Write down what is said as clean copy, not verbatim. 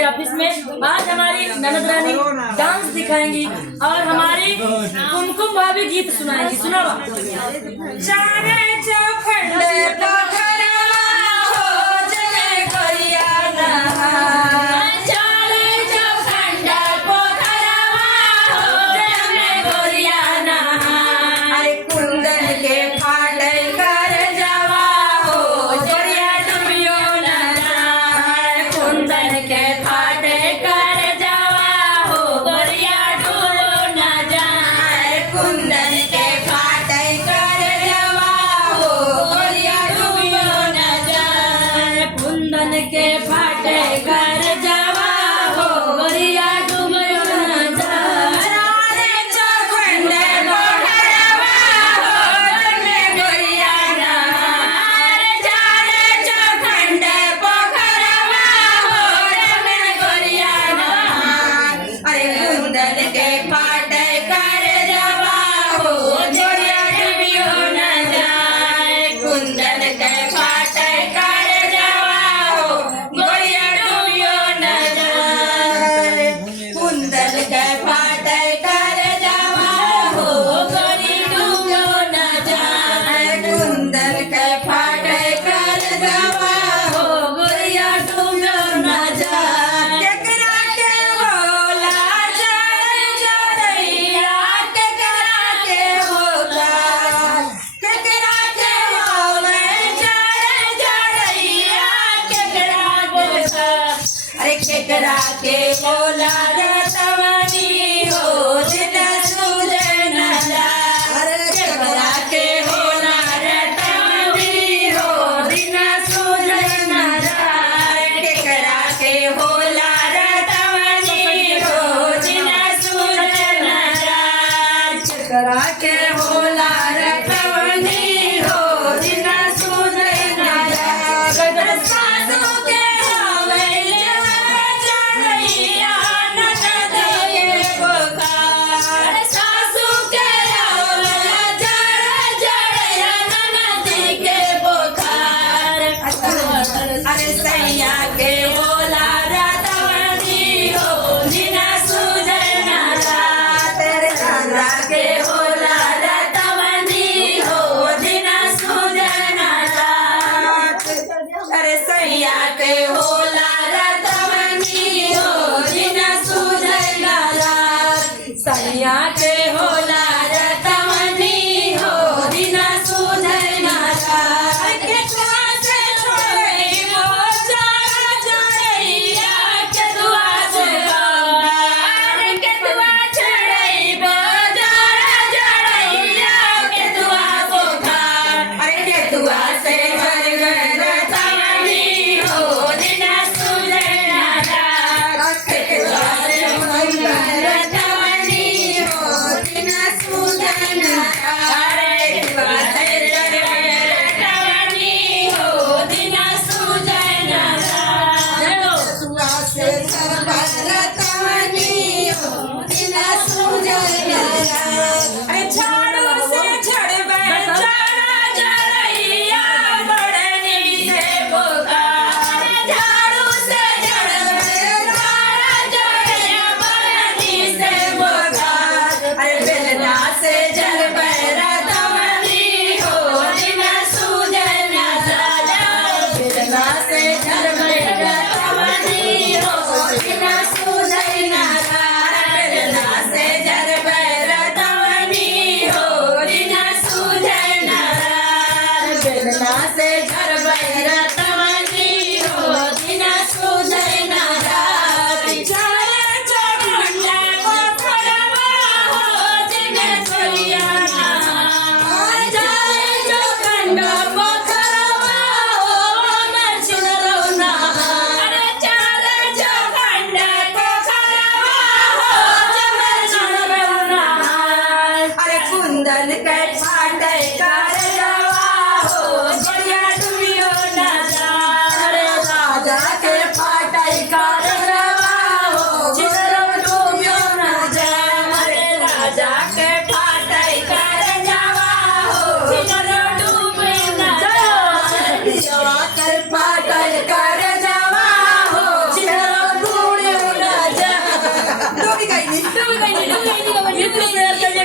Office में आज हमारी ननद रानी डांस दिखाएंगी और हमारी कुमकुम भाभी गीत सुनाएंगी। सुना के फाटे कर जावा हो गोरिया डूबियो न जाए चौखंडे पोखरवा हो जमे गोरिया नहाए जाने चौखंडे पोखरवा हो जमे गोरिया नहाए अरे कुंदन के फाटे कर जावा हो गोरिया डूबियो न जाए कुंदन के फाटे केकरा के बोला रतवनी हो दिन सूरज न जाए केकरा के बोला रतवनी हो दिन सूरज न जाए केकरा के बोला रतवनी हो दिन सूरज न जाए केकरा के बोला रतवनी हो दिन सूरज न जाए सासू के गीत को शेयर करिएगा